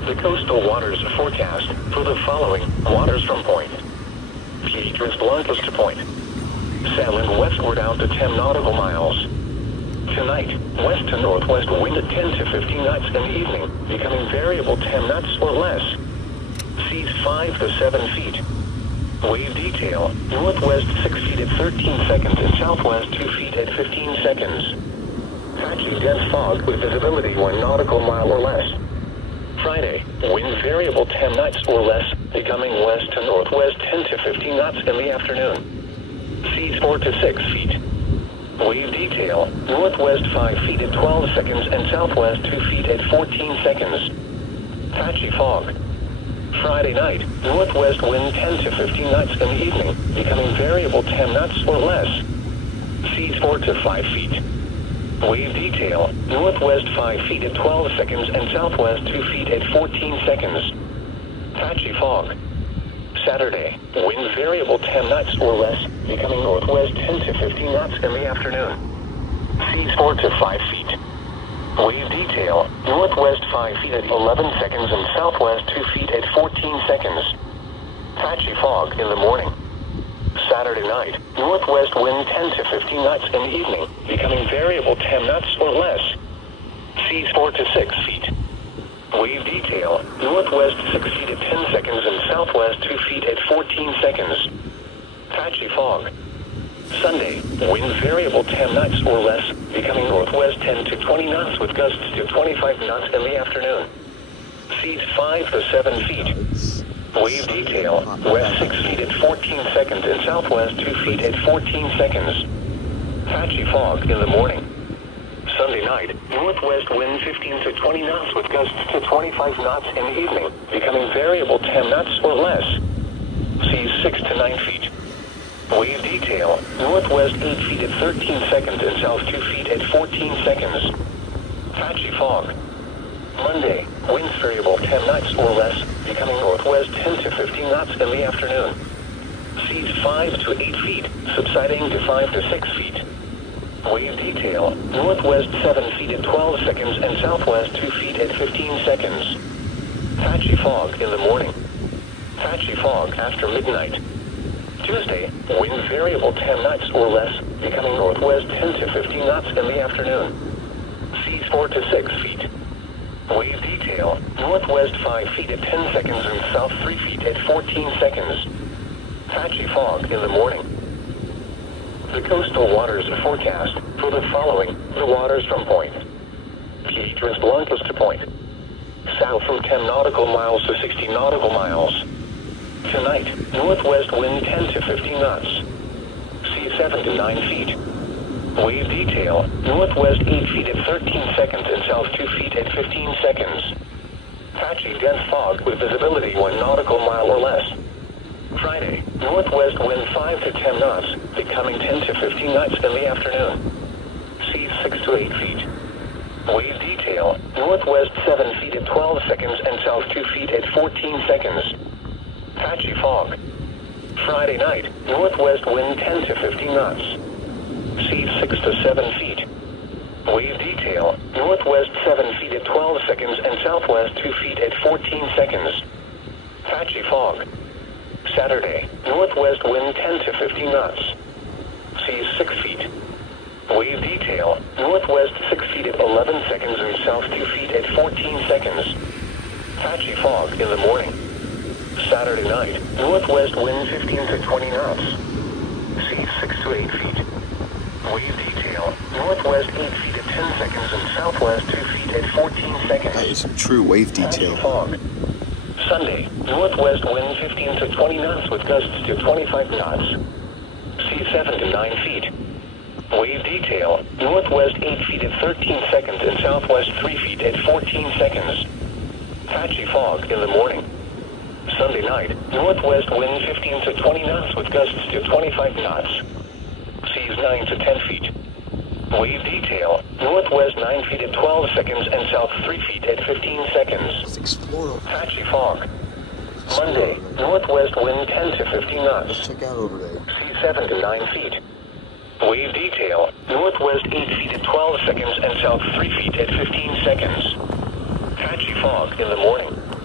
The coastal waters forecast for the following waters from Point Piedras Blancas to Point Sal and westward out to 10 nautical miles. Tonight, west to northwest wind at 10 to 15 knots in the evening, becoming variable 10 knots or less. Seas 5 to 7 feet. Wave detail, northwest 6 feet at 13 seconds and southwest 2 feet at 15 seconds. Patchy dense fog with visibility 1 nautical mile or less. Friday, wind variable 10 knots or less, becoming west to northwest 10 to 15 knots in the afternoon. Seas 4 to 6 feet. Wave detail, northwest 5 feet at 12 seconds and southwest 2 feet at 14 seconds. Patchy fog. Friday night, northwest wind 10 to 15 knots in the evening, becoming variable 10 knots or less. Seas 4 to 5 feet. Wave detail, northwest 5 feet at 12 seconds and southwest 2 feet at 14 seconds. Patchy fog. Saturday, wind variable 10 knots or less, becoming northwest 10 to 15 knots in the afternoon. Seas 4 to 5 feet. Wave detail, northwest 5 feet at 11 seconds and southwest 2 feet at 14 seconds. Patchy fog in the morning. Saturday night, northwest wind 10 to 15 knots in the evening, becoming variable 10 knots or less. Seas 4 to 6 feet. Wave detail, northwest 6 feet at 10 seconds and southwest 2 feet at 14 seconds. Patchy fog. Sunday, wind variable 10 knots or less, becoming northwest 10 to 20 knots with gusts to 25 knots in the afternoon. Seas 5 to 7 feet. Wave detail, west 6 feet at 14 seconds and southwest 2 feet at 14 seconds. Patchy fog in the morning. Sunday night, northwest wind 15 to 20 knots with gusts to 25 knots in the evening, becoming variable 10 knots or less. Seas 6 to 9 feet. Wave detail, northwest 8 feet at 13 seconds and south 2 feet at 14 seconds. Patchy fog. Monday, winds variable 10 knots or less, becoming northwest 10 to 15 knots in the afternoon. Seas 5 to 8 feet, subsiding to 5 to 6 feet. Wave detail, northwest 7 feet at 12 seconds and southwest 2 feet at 15 seconds. Patchy fog in the morning. Patchy fog after midnight. Tuesday, wind variable 10 knots or less, becoming northwest 10 to 15 knots in the afternoon. Seas 4 to 6 feet. Wave detail, northwest 5 feet at 10 seconds and south 3 feet at 14 seconds. Patchy fog in the morning. The coastal waters forecast for the following, the waters from Point Piedras Blancas to Point Sal from 10 nautical miles to 60 nautical miles. Tonight, northwest wind 10 to 15 knots. Sea 7 to 9 feet. Wave detail, northwest 8 feet at 13 seconds and south 2 feet at 15 seconds. Patchy dense fog with visibility 1 nautical mile or less. Friday, northwest wind 5 to 10 knots, becoming 10 to 15 knots in the afternoon. Seas 6 to 8 feet. Wave detail, northwest 7 feet at 12 seconds and south 2 feet at 14 seconds. Patchy fog. Friday night, northwest wind 10 to 15 knots. Seas 6 to 7 feet. Wave detail, northwest 7 feet at 12 seconds and southwest 2 feet at 14 seconds. Patchy fog. Saturday, northwest wind 10 to 15 knots. Seas 6 feet. Wave detail, northwest 6 feet at 11 seconds and south 2 feet at 14 seconds. Patchy fog in the morning. Saturday night, northwest wind 15 to 20 knots. Seas 6 to 8 feet. Wave detail, northwest 8 feet at 10 seconds and southwest 2 feet at 14 seconds. That is some true wave detail. Patchy fog. Sunday, northwest wind 15 to 20 knots with gusts to 25 knots. Sea 7 to 9 feet. Wave detail, northwest 8 feet at 13 seconds and southwest 3 feet at 14 seconds. Patchy fog in the morning. Sunday night, northwest wind 15 to 20 knots with gusts to 25 knots. Seas 9 to 10 feet. Wave detail, northwest 9 feet at 12 seconds and south 3 feet at 15 seconds. Patchy fog. Monday, northwest wind 10 to 15 knots. Check out over there. Sea 7 to 9 feet. Wave detail, northwest 8 feet at 12 seconds and south 3 feet at 15 seconds. Patchy fog in the morning.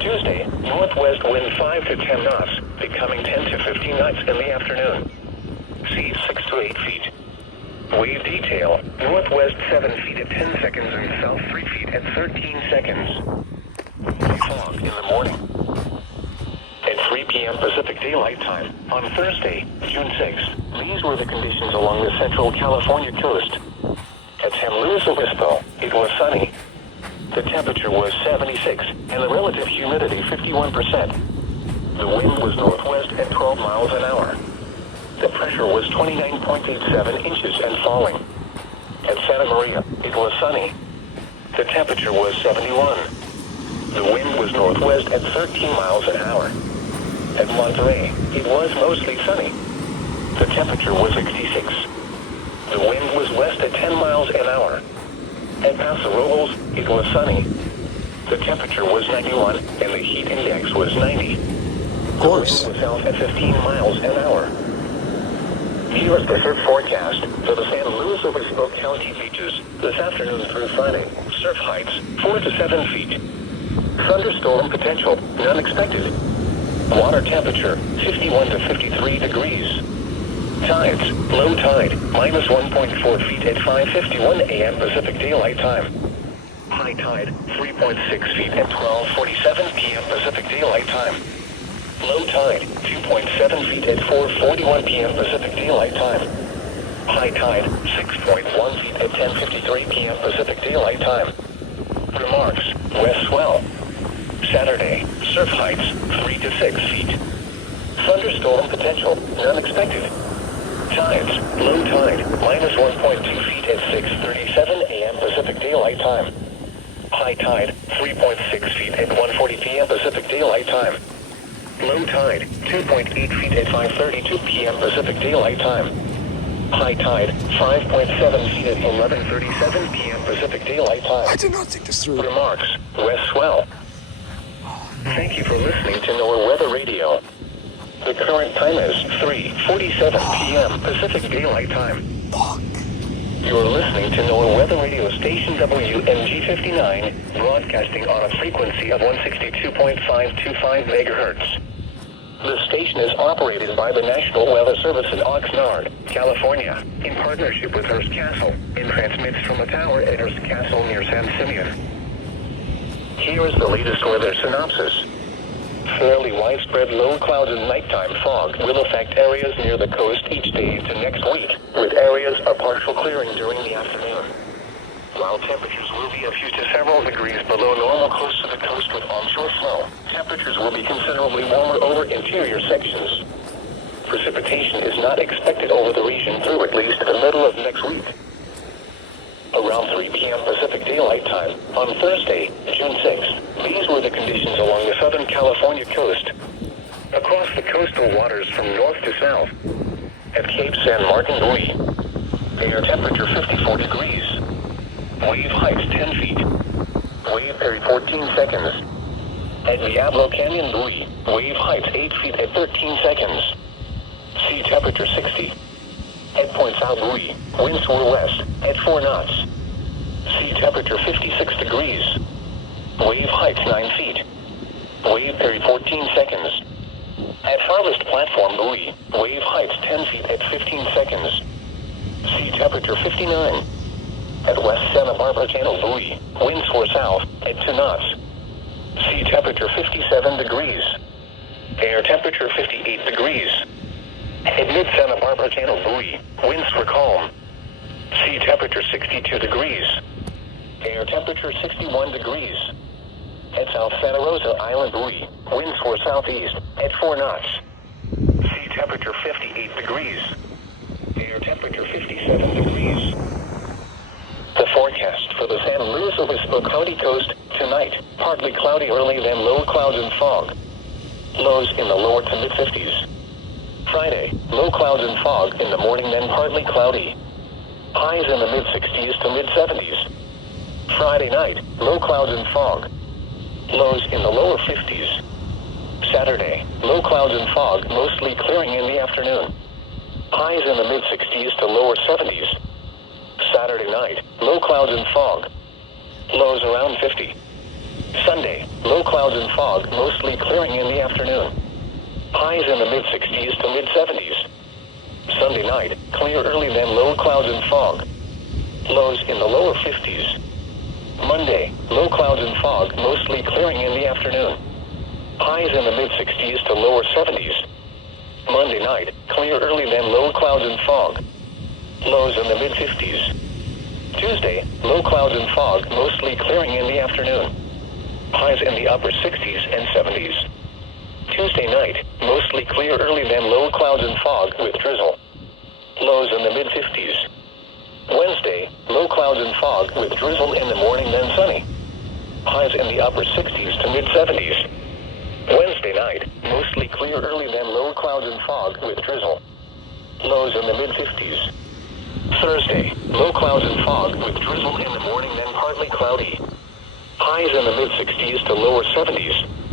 Tuesday, northwest wind 5 to 10 knots, becoming 10 to 15 knots in the afternoon. Sea 6 to 8 feet. Wave detail, northwest 7 feet at 10 seconds and south 3 feet at 13 seconds. Fog in the morning. At 3 p.m. Pacific Daylight Time on Thursday, June 6th, these were the conditions along the central California coast. At San Luis Obispo, it was sunny. The temperature was 76 and the relative humidity 51%. The wind was northwest at 12 miles an hour. The pressure was 29.87 inches and falling. At Santa Maria, it was sunny. The temperature was 71. The wind was northwest at 13 miles an hour. At Monterey, it was mostly sunny. The temperature was 66. The wind was west at 10 miles an hour. At Paso Robles, it was sunny. The temperature was 91 and the heat index was 90. Of course. The wind was south at 15 miles an hour. Here is the surf forecast for the San Luis Obispo County beaches this afternoon through Friday. Surf heights 4 to 7 feet. Thunderstorm potential, none expected. Water temperature 51 to 53 degrees. Tides, low tide, minus 1.4 feet at 5:51 a.m. Pacific Daylight Time. High tide 3.6 feet at 12:47 p.m. Pacific Daylight Time. Low tide 2.7 feet at 4:41 p.m. Pacific Daylight Time. High tide 6.1 feet at 10:53 p.m. Pacific Daylight Time. Remarks, west swell. Saturday, surf heights 3 to 6 feet. Thunderstorm potential, none expected. Tides, low tide, minus 1.2 feet at 6:37 a.m. Pacific Daylight Time. High tide, 3.6 feet at 1:40 p.m. Pacific Daylight Time. Low tide, 2.8 feet at 5:32 p.m. Pacific Daylight Time. High tide, 5.7 feet at 11:37 p.m. Pacific Daylight Time. I did not think this through. Remarks, west swell. Thank you for listening to NOAA Weather Radio. The current time is 3:47 p.m. Pacific Daylight Time. Fuck. You are listening to NOAA Weather Radio Station WNG592, broadcasting on a frequency of 162.525 megahertz. The station is operated by the National Weather Service in Oxnard, California, in partnership with Hearst Castle, and transmits from a tower at Hearst Castle near San Simeon. Here is the latest weather synopsis. Fairly widespread low clouds and nighttime fog will affect areas near the coast each day into next week, with areas of partial clearing during the afternoon. While temperatures will be a few to several degrees below normal close to the coast with onshore flow, temperatures will be considerably warmer over interior sections. Precipitation is not expected over the region through at least the middle of next week. Around 3 p.m. Pacific Daylight Time on Thursday, June 6th, these were the conditions along the Southern California coast. Across the coastal waters from north to south, at Cape San Martin Buoy, air temperature 54 degrees. Wave heights 10 feet. Wave period 14 seconds. At Diablo Canyon Buoy, wave heights 8 feet at 13 seconds. Sea temperature 60. At Point Sal Buoy, winds were west at 4 knots. Sea temperature 56 degrees. Wave heights 9 feet. Wave period 14 seconds. At Harvest Platform Buoy, wave heights 10 feet at 15 seconds. Sea temperature 59. At West Santa Barbara Channel Buoy, winds were south at 2 knots. Sea temperature 57 degrees. Air temperature 58 degrees. At Mid Santa Barbara Channel Buoy, winds were calm. Sea temperature 62 degrees. Air temperature 61 degrees. At South Santa Rosa Island Buoy, winds were southeast at 4 knots. Sea temperature 58 degrees. Air temperature 57 degrees. The forecast for the San Luis Obispo County coast tonight, partly cloudy early, then low clouds and fog. Lows in the lower to mid-50s. Friday, low clouds and fog in the morning, then partly cloudy. Highs in the mid-60s to mid-70s. Friday night, low clouds and fog. Lows in the lower 50s. Saturday, low clouds and fog, mostly clearing in the afternoon. Highs in the mid-60s to lower 70s. Saturday night, low clouds and fog. Lows around 50. Sunday, low clouds clouds and fog, mostly clearing in the afternoon. Highs in the mid-60s to mid-70s. Sunday night, clear early then low clouds and fog. Lows in the lower 50s. Monday, low clouds and fog, mostly clearing in the afternoon. Highs in the mid-60s to lower 70s. Monday night, clear early then low clouds and fog. Lows in the mid-50s. Tuesday, low clouds and fog, mostly clearing in the afternoon. Highs in the upper 60s and 70s. Tuesday night, mostly clear early then low clouds and fog with drizzle. Lows in the mid-50s. Wednesday, low clouds and fog with drizzle in the morning then sunny. Highs in the upper 60s to mid-70s. Wednesday night, mostly clear early then low clouds and fog with drizzle. Lows in the mid-50s. Thursday, low clouds and fog with drizzle in the morning then partly cloudy. Highs in the mid-60s to lower 70s.